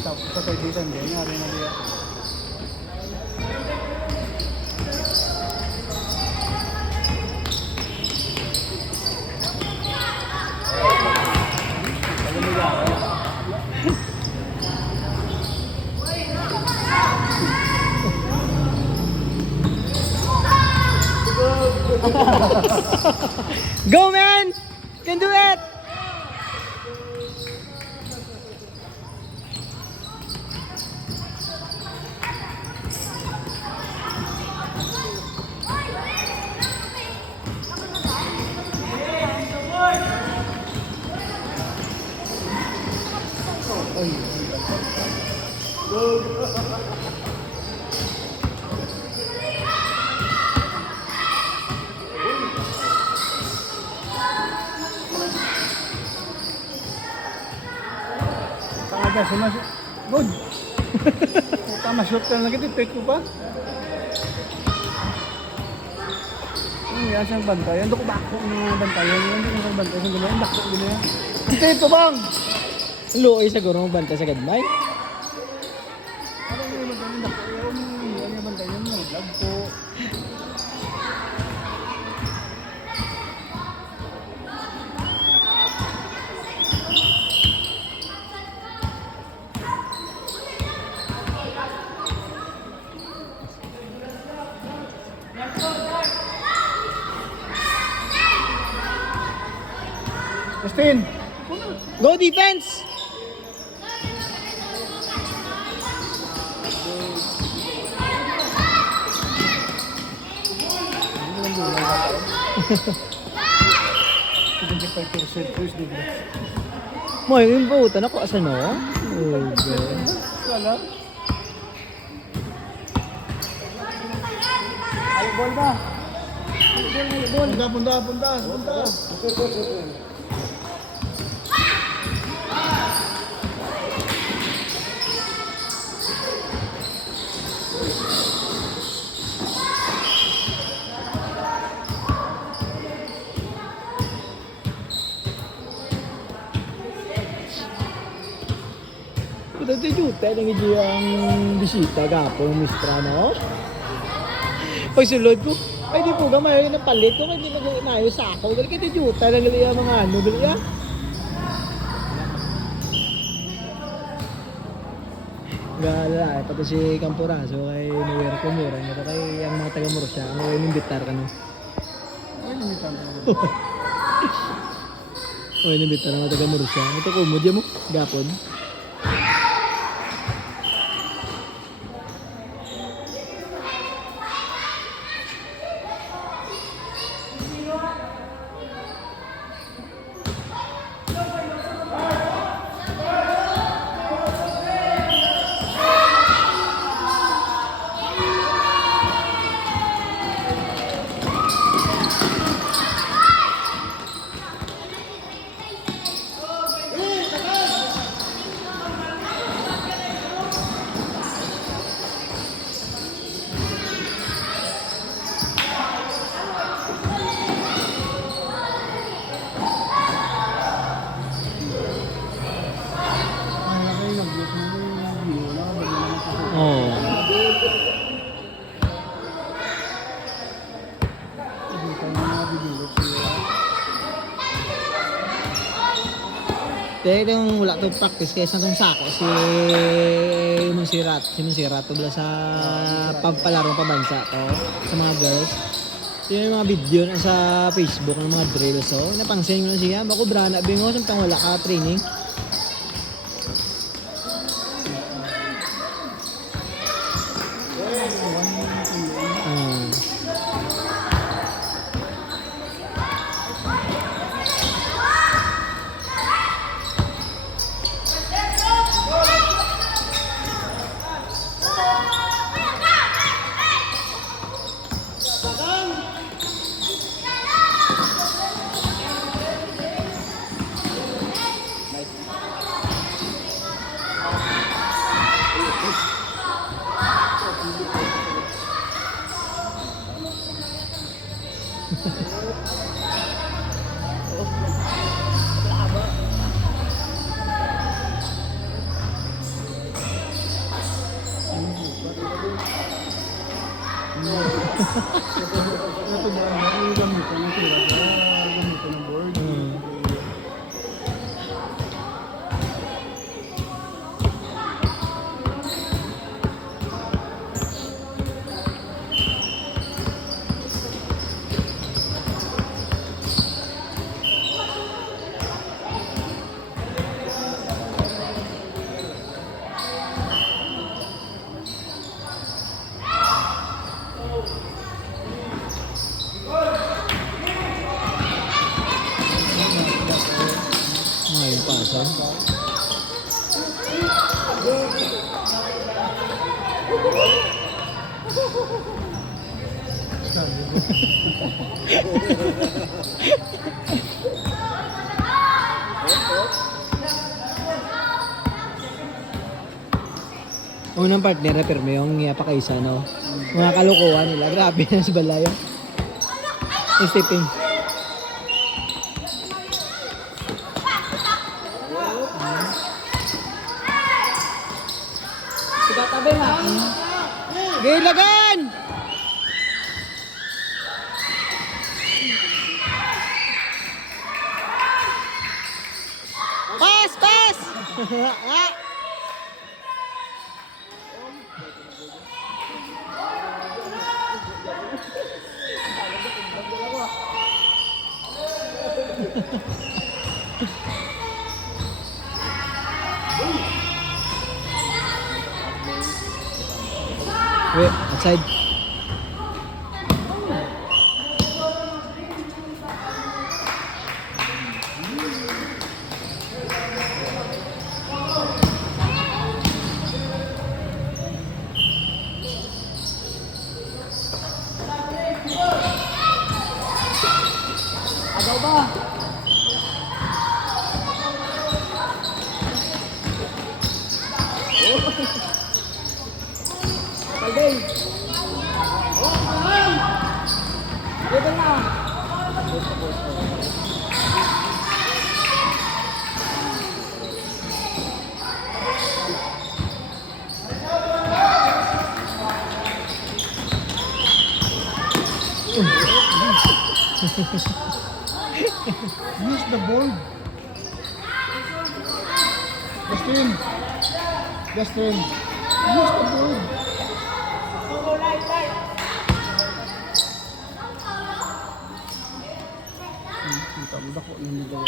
tapos sa kaibigan din, nari na diya. Go, man! Can do it! Pangaga, sumasya. Good! Tama, shoot ka na lagi, take ko pa. Yan siyang bantayan. Doko bako ng bantayan. Yan siyang bantayan. Siyang gano'n, bako din yan. Ito bang! Luoy siguro magbanta sa gadmay. Ano yung bantayan? Bako yun. Yan yung bantayan mo. Vlog po. Justin! Go defense! Mo, yung pautan ako asa no? Oh, God. Wala. Ay, ball ba? Punta, punta, punta, punta. Ito juta lang ang bisita gapon mistra no? Pag sulod ko, ay di po gamay na palit ko, hindi nag-inayo sa ako. Gali kiti juta lang gali ang mga ano, gali ya. Gala, pati si Campuraso kay Nuwer ko mura niya kay ang mga taga Murcia, ang way nimbitar ka no. Ay, namitan ka. Oy, nimbitar ang mga taga Murcia. Ito ko mo mo gapon. Oh. Dahil yung wala to practice kaysa itong sako si Monsirat to sa pagpalarong pabansa to sa mga girls. Yun yung mga video na sa Facebook ng mga drills so napansin ko na siya bako brana bingo samtang wala ka training. Ito ba, yung gamitin, yung tira sa gamitin ng board. Yung pasan. Unang partner na pirme yung pakaisa, no? Mga kalukuhan nila. Grabe na si Balayo. Stepping. Tabi na. Gilagan! Pas! Pas! Wait, outside. Agaw ba? Tabi. Dito na. Use the board. Justin. Justin. Use the board. Kita mo ba kung ano yung gawa